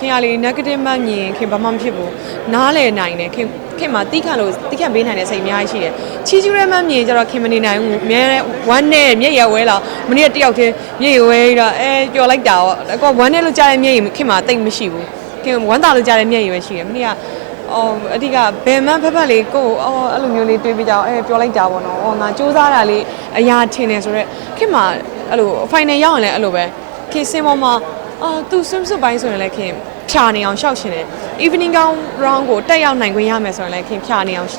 ခင်ကလေ negative မှမြင်ခင်ဘာမှမဖြစ်ဘူးနားလည်နိုင်တယ်ခင်ခင်မှာတိခန့်လို့တိခန့်ပေးနိုင်တဲ့စိတ်အများကြီးရှိတယ်ချီကျူးရဲမှမြင်ကြတော့ခင်မနေနိုင်ဘူးအများနဲ့ဝမ်းနဲ့မျက်ရဝဲလာမနေ့ကတယောက်တည်းမျက်ရဝဲတာအဲပျော်လိုက်တာပေါ့အကောဝမ်းနဲ့လို့ကြားတဲ့မျက်ရည်ခင်မှာတိတ်မရှိဘူးခင်ဝမ်းသာလို့ကြားတဲ့မျက်ရည်ပဲရှိတယ်မနေ့ကအော်အဓိကဘယ်မှဖက်ဖက်လေးကိုယ့်အော်အဲ့လိုမျိုးလေးတွေးပြကြအောင်အဲပြောလိုက်တာပေါ့နော်။အော်ငါစူးစမ်းတာလေးအရာထင်တယ်ဆိုတော့ခင်မှာအဲ့လို final ရောက်ရင်လည်းအဲ့လိုပဲခင်စင်ပေါ်မှာ အာသူ swim suit ပိုင်းဆိုရင်လည်းခင်ဖြာနေအောင်ရှောက်ရှင်တယ် evening gown round ကိုတက်ရောက်နိုင်ခွင့်ရမယ်ဆိုရင်လည်းခင်ဖြာနေအောင်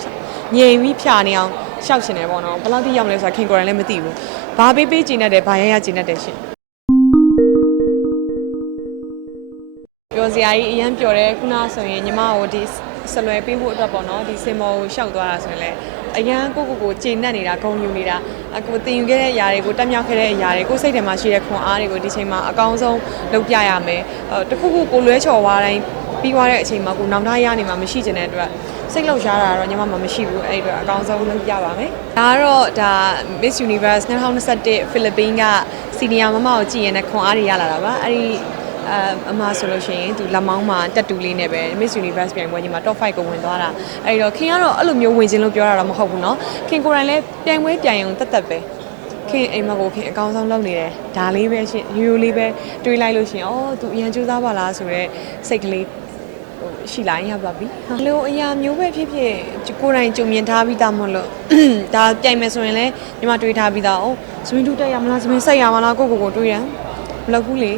ငြိမ်ပြီးဖြာနေအောင်ရှောက်ရှင်တယ်ပေါ့နော်။ဘယ်လောက်ထိရောက်မလဲဆိုတာခင်ကိုယ်တိုင်လည်းမသိဘူး။ဘာပေးပေးကျင်တတ်တယ်ဘာရရကျင်တတ်တယ်ရှင်။ပြောစရာကြီးအရင်ပြောတယ်ခုနဆိုရင်ညီမကိုဒီဆလွယ်ပေးဖို့အတွက်ပေါ့နော်ဒီစင်မော်ကိုရှောက်သွားတာဆိုရင်လည်း အရန်ကိုကိုကိုချိန်နဲ့နေတာဂုံယူနေတာအကိုတင်ယူခဲ့တဲ့အရာတွေကိုတက်မြောက်ခဲ့တဲ့အရာတွေကိုစိတ်ထဲမှာရှိတဲ့ခွန်အားတွေကိုဒီချိန်မှာအကောင်းဆုံးလုပ်ပြရမယ်အဲတခုခုကိုလွဲချော်သွားတိုင်းပြီးသွားတဲ့အချိန်မှာကိုနောင်တရနေမှာမရှိချင်တဲ့အတွက်စိတ်လောက်ရှားတာတော့ညီမမှမရှိဘူးအဲ့ဒီအတွက်အကောင်းဆုံးလုပ်ပြပါမယ်ဒါကတော့ဒါ Miss Universe 2021ဖိလစ်ပင်းကစီနီယာမမကိုကြည့်ရင်လည်းခွန်အားတွေရလာတာပါအဲ့ဒီ အအမဆိုလို့ရှိရင်သူလက်မောင်းမှာတက်တူလေးနဲ့ပဲ Miss Universe ပြိုင်ပွဲကြီးမှာ top 5ကိုဝင်သွားတာအဲ့တော့ခင်ကတော့အဲ့လိုမျိုးဝင်ခြင်းလို့ပြောတာတော့မဟုတ်ဘူးเนาะခင်ကိုယ်တိုင်လည်းပြိုင်ပွဲပြိုင်အောင်တက်တက်ပဲခင်အိမ်မကိုခင်အကောင်းဆုံးလုပ်နေတယ်ဒါလေးပဲရှင်ရိုးရိုးလေးပဲတွေးလိုက်လို့ရှိရင်အော်သူအရန်ကြိုးစားပါလားဆိုတော့စိတ်ကလေးဟိုရှိလာရင်ရပါပြီဟာလို့အရာမျိုးပဲဖြစ်ဖြစ်ကိုယ်တိုင်ကြုံမြင်ထားပြီးသားမဟုတ်လို့ ဒါပြိုင်မယ်ဆိုရင်လည်းညီမတွေးထားပြီးသားအော်ဇမင်းတူတက်ရမလားဇမင်းဆက်ရမလားကိုကိုကိုတွေးရမလုပ်ဘူးလေ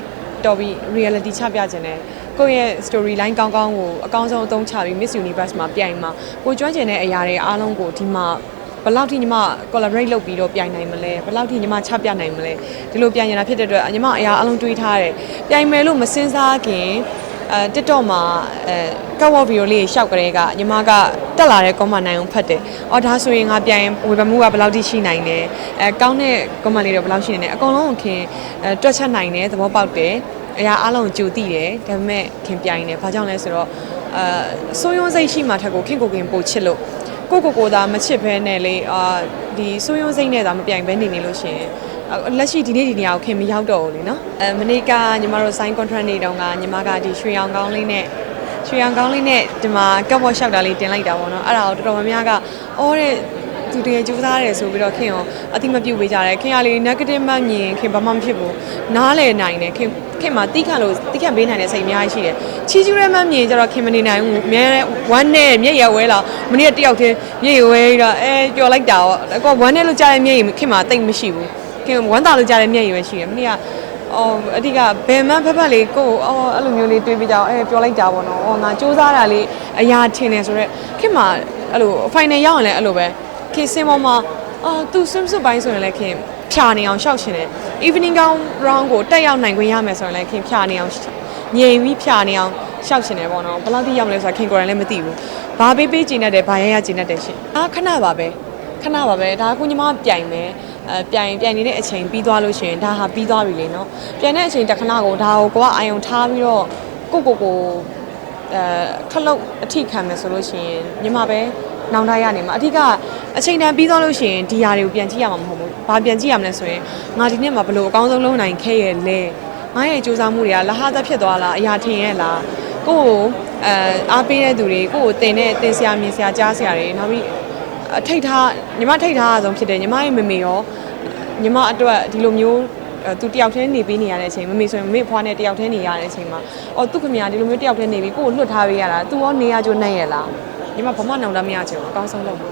တော်ပြီး reality ချပြခြင်းနဲ့ကိုယ့်ရဲ့ story line ကောင်းကောင်းကိုအကောင်းဆုံးအသုံးချပြီး Miss Universe မှာပြိုင်မှာကိုကျွမ်းကျင်တဲ့အရာတွေအားလုံးကိုဒီမှာဘယ်လောက်ထိညီမ collaborate လုပ်ပြီးတော့ပြိုင်နိုင်မလဲဘယ်လောက်ထိညီမချပြနိုင်မလဲဒီလိုပြိုင်နေတာဖြစ်တဲ့အတွက်ညီမအရာအလုံးတွေးထားတယ်ပြိုင်မယ်လို့မစင်စားခင် အဲ TikTok မှာအဲကောက်ဝဗီဒီယိုလေးရှောက်ကြတဲ့ကညီမကတက်လာတဲ့ comment နိုင်အောင်ဖတ်တယ်။အော်ဒါဆိုရင်ငါပြိုင်ဝေဖန်မှုကဘယ်လောက်ထိရှိနိုင်လဲ။အဲကောင်းတဲ့ comment လေးတော့ဘယ်လောက်ရှိနေလဲ။အကုန်လုံးကိုခင်အဲတွက်ချက်နိုင်တယ်သဘောပေါက်တယ်။အရာအလုံးကိုကြိုသိတယ်ဒါပေမဲ့ခင်ပြိုင်တယ်ဘာကြောင့်လဲဆိုတော့အာစိုးရုံးစိတ်ရှိမှထက်ကိုခင်ကိုခင်ပို့ချစ်လို့ကိုကိုကိုသာမချစ်ဘဲနဲ့လေအာဒီစိုးရုံးစိတ်နဲ့သာမပြိုင်ဘဲနေနေလို့ရှိရင်အဲ့ လက်ရှိဒီနေ့ဒီနေရာကိုခင်မရောက်တော့ဘူးလေနော်အဲမနေ့ကညီမတို့ sign contract နေတော့ကညီမကဒီရွှေရောင်ကောင်းလေးနဲ့ရွှေရောင်ကောင်းလေးနဲ့ဒီမှာကပ်ဘော့ရှောက်တာလေးတင်လိုက်တာပေါ့နော်အဲ့ဒါကိုတော်တော်များများကအော်တဲ့သူတကယ်ကြိုးစားရတယ်ဆိုပြီးတော့ခင်ရောအတိမပြုတ်ပေးကြတယ်ခင်ကလေ negative မှမြင်ခင်ဘာမှမဖြစ်ဘူးနားလည်နိုင်တယ်ခင်ခင်မှာတိခန့်လို့တိခန့်ပေးနိုင်တဲ့စိတ်အများကြီးရှိတယ်ချီကျူးရဲမှမြင်ကြတော့ခင်မနေနိုင်ဘူးအများနဲ့ဝမ်းနဲ့မျက်ရဝဲလာမနေ့ကတယောက်တည်းမျက်ရဝဲတာအဲပျော်လိုက်တာပေါ့အကောဝမ်းနဲ့လို့ကြားတဲ့မျက်ရည်ခင်မှာတိတ်မရှိဘူး ခင်ဝမ်းသာလို့ကြားတဲ့မျက်ရည်ပဲရှိတယ်မနေ့ကအော်အဓိကဘယ်မှဖက်ဖက်လေးကိုယ့်အော်အဲ့လိုမျိုးလေးတွေးပြကြအောင်အဲပြောလိုက်တာပေါ့နော်။အော်ငါစူးစမ်းတာလေးအရာထင်တယ်ဆိုတော့ခင်မှာအဲ့လို final ရောက်ရင်လည်းအဲ့လိုပဲခင်စင်ပေါ်မှာအာသူ swim suit ပိုင်းဆိုရင်လည်းခင်ဖြာနေအောင်ရှောက်ရှင်တယ် evening gown round ကိုတက်ရောက်နိုင်ခွင့်ရမယ်ဆိုရင်လည်းခင်ဖြာနေအောင်ငြိမ်ပြီးဖြာနေအောင်ရှောက်ရှင်တယ်ပေါ့နော်။ဘယ်လောက်ထိရောက်မလဲဆိုတာခင်ကိုယ်တိုင်လည်းမသိဘူး။ဘာပေးပေးကျင်တတ်တယ်ဘာရရကျင်တတ်တယ်ရှင်။အာခဏပါပဲ။ခဏပါပဲဒါကညီမပြိုင်မယ် အဲပြိုင်ပြိုင်နေတဲ့အချိန်ပြီးသွားလို့ရှိရင်ဒါဟာပြီးသွားပြီလေနော်ပြိုင်တဲ့အချိန်တစ်ခဏကိုဒါကိုကိုကအာယုံထားပြီးတော့ကိုကိုကိုအဲခလုတ်အထိခံမယ်ဆိုလို့ရှိရင်ညီမပဲနောင်တရနေမှာအဓိကအချိန်တန်ပြီးသွားလို့ရှိရင်ဒီຢာတွေကိုပြန်ကြည့်ရမှာမဟုတ်ဘူးဘာပြန်ကြည့်ရမလဲဆိုရင်ငါဒီနေ့မှာဘယ်လိုအကောင်းဆုံးလုပ်နိုင်ခဲ့ရဲ့လဲငါရဲ့စူးစမ်းမှုတွေကလဟသက်ဖြစ်သွားလားအရာထင်ရဲ့လားကိုကိုအဲအားပေးတဲ့သူတွေကိုကိုတင်တဲ့တင်ဆရာမြင်ဆရာကြားဆရာတွေနောက်ပြီး အထိတ်ထားညီမထိတ်ထားရဆုံးဖြစ်တယ်ညီမရဲ့မမေရောညီမအတွက်ဒီလိုမျိုးအဲသူတယောက်တည်းနေပေးနေရတဲ့အချိန်မမေဆိုရင်မမေဖွားနဲ့တယောက်တည်းနေရတဲ့အချိန်မှာအော်သူ့ခမရဒီလိုမျိုးတယောက်တည်းနေပြီးကိုကိုလွတ်ထားပေးရတာသူရောနေရကြိုးနဲ့ရလားညီမဘာမှနောင်တမရချင်ဘူးအကောင်းဆုံးလုပ်ပါ